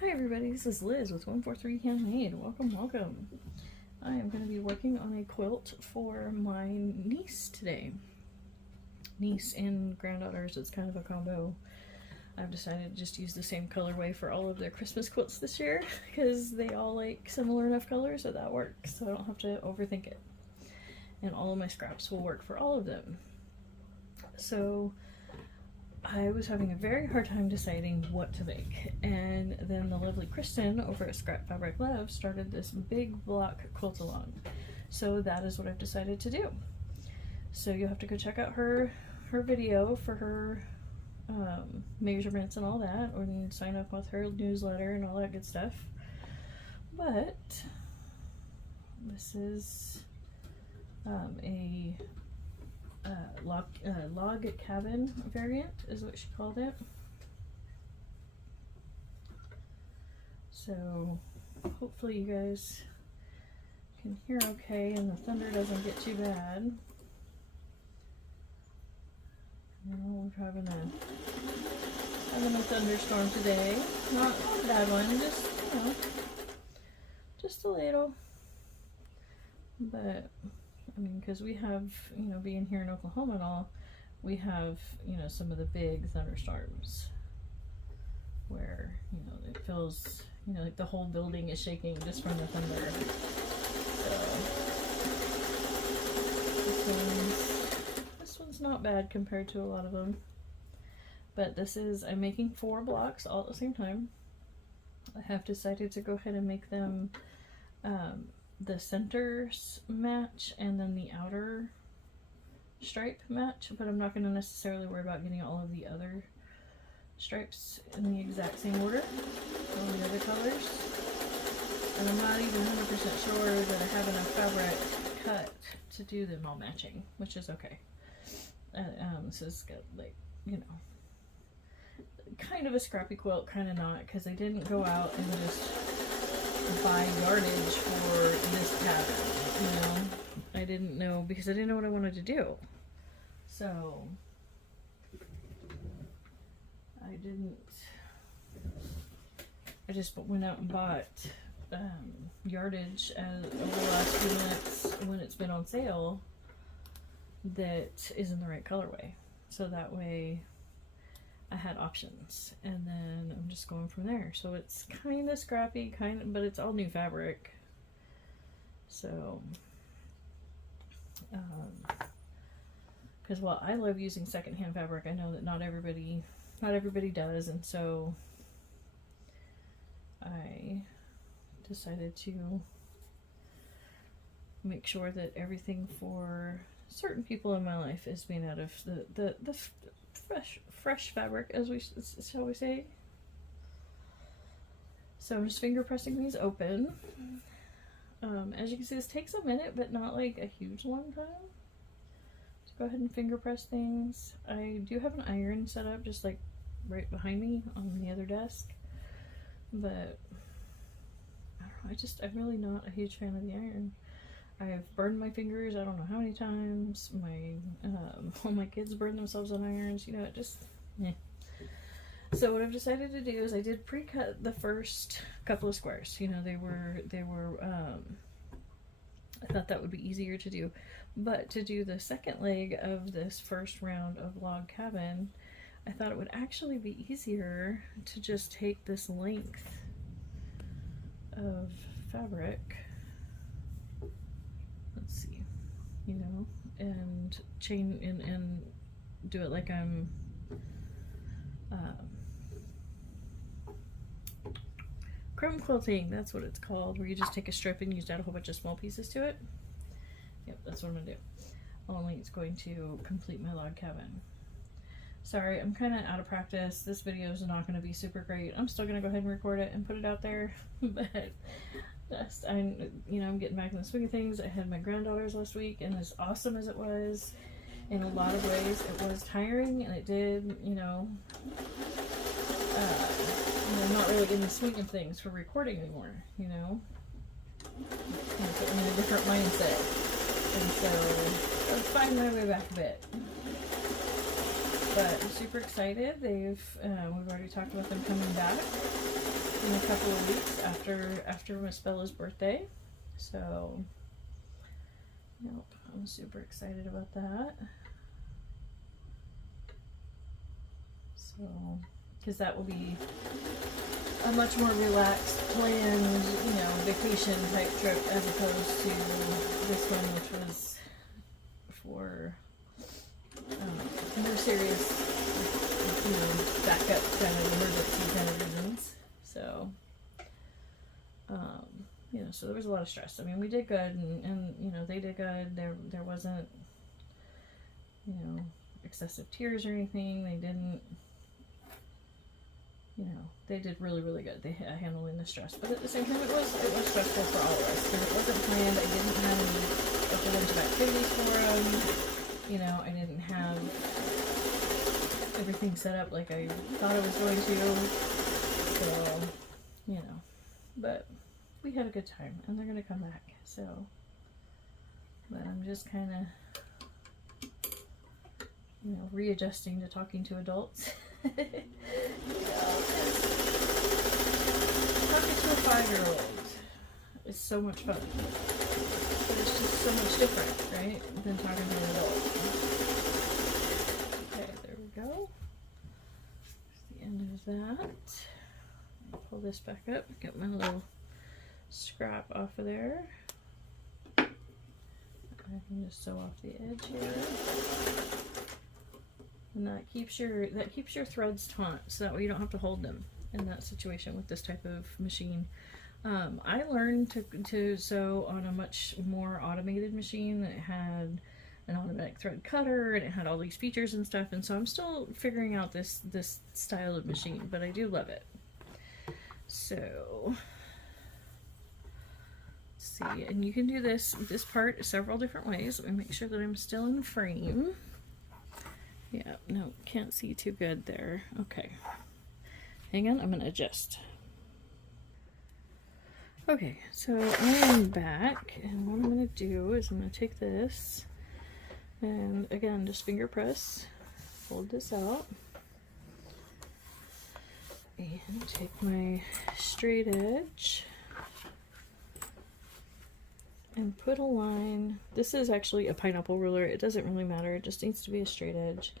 Hi everybody, this is Liz with 143 Handmade. Welcome, welcome. I am going to be working on a quilt for my niece today. Niece and granddaughters, it's kind of a combo. I've decided to just use the same colorway for all of their Christmas quilts this year because they all like similar enough colors, so that works, so I don't have to overthink it. And all of my scraps will work for all of them. So I was having a very hard time deciding what to make, and then the lovely Kristen over at Scrap Fabric Love started this big block quilt along. So that is what I've decided to do. So you'll have to go check out her video for her measurements and all that, or you can sign up with her newsletter and all that good stuff. But this is a log cabin variant is what she called it. So hopefully you guys can hear okay and the thunder doesn't get too bad. We're having a thunderstorm today. Not a bad one, just, you know, just a little. But I mean, because we have, you know, being here in Oklahoma and all, we have, you know, some of the big thunderstorms where, you know, it feels, you know, like the whole building is shaking just from the thunder. So this one's not bad compared to a lot of them. But this is, I'm making 4 blocks all at the same time. I have decided to go ahead and make them the centers match and then the outer stripe match, but I'm not going to necessarily worry about getting all of the other stripes in the exact same order, all the other colors. And I'm not even 100% sure that I have enough fabric cut to do them all matching, which is okay. This is got, like, you know, kind of a scrappy quilt, kind of not, because I didn't go out and just buy yardage for this pattern, you know. I didn't know, because I didn't know what I wanted to do. So I just went out and bought yardage over the last few minutes when it's been on sale that is in the right colorway. So that way I had options, and then I'm just going from there. So it's kind of scrappy, but it's all new fabric. So, because while I love using secondhand fabric, I know that not everybody does, and so I decided to make sure that everything for certain people in my life is made out of the fresh fabric, shall we say. So I'm just finger pressing these open. As you can see, this takes a minute, but not like a huge long time. Let's go ahead and finger press things. I do have an iron set up just like right behind me on the other desk, but I don't know, I'm really not a huge fan of the iron. I've burned my fingers I don't know how many times. All my kids burn themselves on irons, you know, it just, eh. So what I've decided to do is I did pre-cut the first couple of squares. You know, they were I thought that would be easier to do. But to do the second leg of this first round of log cabin, I thought it would actually be easier to just take this length of fabric, let's see, you know, and chain and do it like I'm crumb quilting, that's what it's called, where you just take a strip and use out a whole bunch of small pieces to it. Yep, that's what I'm gonna do. Only it's going to complete my log cabin. Sorry, I'm kind of out of practice. This video is not going to be super great. I'm still going to go ahead and record it and put it out there, but just, you know, I'm getting back in the swing of things. I had my granddaughters last week, and as awesome as it was, in a lot of ways, it was tiring, and it did, you know, not really in the swing of things for recording anymore, you know. Put me in a different mindset, and so let's find my way back a bit. But I'm super excited. We've already talked about them coming back. in a couple of weeks after Miss Bella's birthday. So, yep, I'm super excited about that. So, because that will be a much more relaxed, planned, you know, vacation type trip as opposed to this one, which was for more serious, you know, backup kind of emergency kind of reasons. So, you know, so there was a lot of stress. I mean, we did good, and you know, they did good. There wasn't, you know, excessive tears or anything. They didn't. You know, they did really, really good. They handling the stress, but at the same time, it was stressful for all of us because it wasn't planned. I didn't have a whole bunch of activities for them. You know, I didn't have everything set up like I thought I was going to. So, you know, but we had a good time, and they're gonna come back. So, but I'm just kind of, you know, readjusting to talking to adults. You know, talking to a 5-year-old is so much fun, but it's just so much different, right, than talking to an adult. Okay, there we go. That's the end of that. I'll pull this back up, get my little scrap off of there. I can just sew off the edge here. And that keeps your threads taut, so that way you don't have to hold them in that situation with this type of machine. I learned to sew on a much more automated machine that had an automatic thread cutter, and it had all these features and stuff, and so I'm still figuring out this style of machine, but I do love it. So, let's see, and you can do this part several different ways. Let me make sure that I'm still in frame. Yeah, no, can't see too good there. Okay. Hang on, I'm going to adjust. Okay, so I am back, and what I'm going to do is I'm going to take this, and again, just finger press, hold this out, and take my straight edge, and put a line. This is actually a pineapple ruler. It doesn't really matter. It just needs to be a straight edge.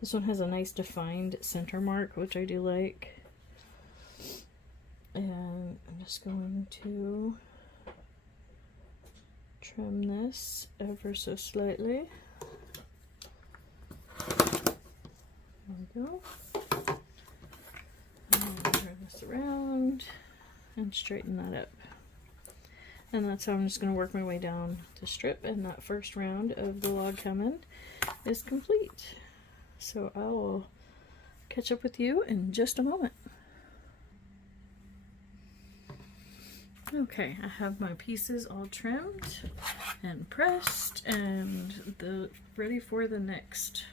This one has a nice defined center mark, which I do like. And I'm just going to trim this ever so slightly. There we go. And turn this around and straighten that up. And that's how I'm just going to work my way down to strip, and that first round of the log cabin is complete. So I will catch up with you in just a moment. Okay, I have my pieces all trimmed and pressed and ready for the next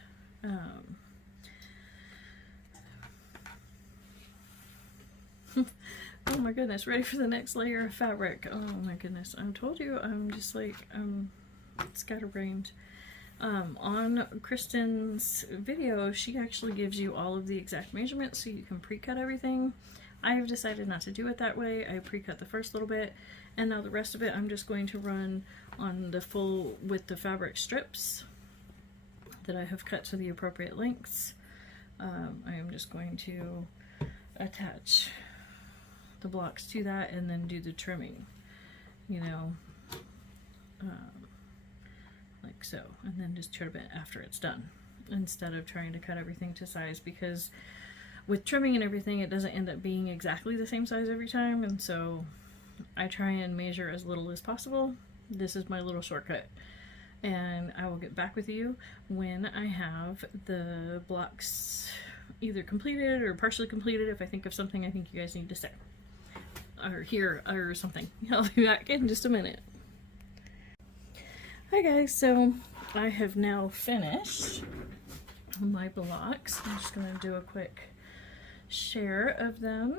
oh my goodness, ready for the next layer of fabric. Oh my goodness, I told you I'm just like, scatterbrained. On Kristen's video, she actually gives you all of the exact measurements so you can pre-cut everything. I have decided not to do it that way. I pre-cut the first little bit, and now the rest of it I'm just going to run on the full width of fabric strips that I have cut to the appropriate lengths. I am just going to attach the blocks to that and then do the trimming, you know, like so, and then just trim it after it's done instead of trying to cut everything to size, because with trimming and everything it doesn't end up being exactly the same size every time, and so I try and measure as little as possible. This is my little shortcut, and I will get back with you when I have the blocks either completed or partially completed, if I think of something I think you guys need to say or hear or something. I'll be back in just a minute. Hi guys, so I have now finished my blocks. I'm just going to do a quick share of them.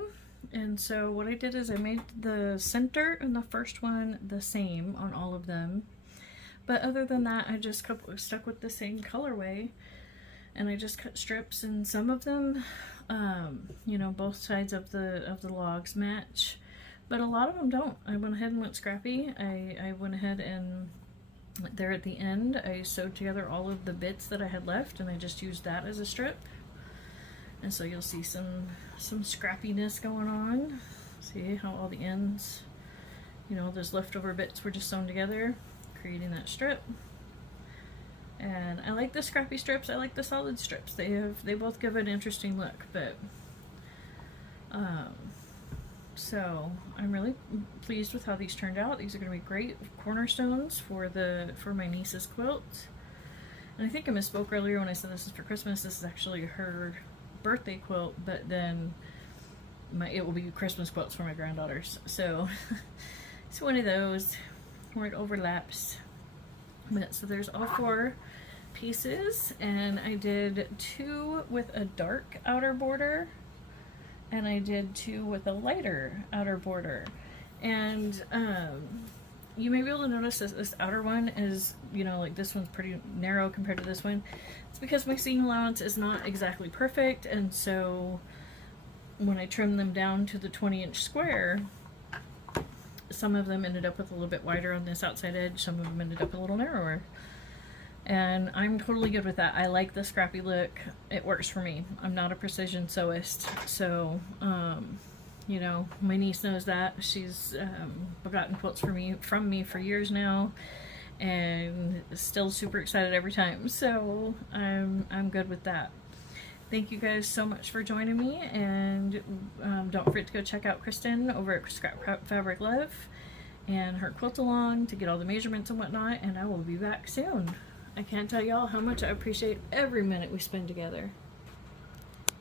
And so what I did is I made the center and the first one the same on all of them. But other than that, I just stuck with the same colorway. and I just cut strips, and some of them, you know, both sides of the logs match, but a lot of them don't. I went ahead and went scrappy. I went ahead and there at the end I sewed together all of the bits that I had left, and I just used that as a strip. And so you'll see some scrappiness going on. See how all the ends, you know, those leftover bits were just sewn together, creating that strip. And I like the scrappy strips, I like the solid strips. They both give an interesting look, but so I'm really pleased with how these turned out. These are going to be great cornerstones for my niece's quilt. And I think I misspoke earlier when I said this is for Christmas. This is actually her birthday quilt, but then it will be Christmas quilts for my granddaughters. So it's one of those where it overlaps. But so there's all 4 pieces, and I did 2 with a dark outer border, and I did 2 with a lighter outer border. And you may be able to notice this outer one is, you know, like this one's pretty narrow compared to this one. It's because my seam allowance is not exactly perfect, and so when I trimmed them down to the 20-inch square, some of them ended up with a little bit wider on this outside edge, some of them ended up a little narrower. And I'm totally good with that. I like the scrappy look. It works for me. I'm not a precision sewist, so you know, my niece knows that. She's gotten quilts from me for years now, and still super excited every time. So I'm good with that. Thank you guys so much for joining me, and don't forget to go check out Kristen over at Scrap Fabric Love and her quilt along to get all the measurements and whatnot, and I will be back soon. I can't tell y'all how much I appreciate every minute we spend together.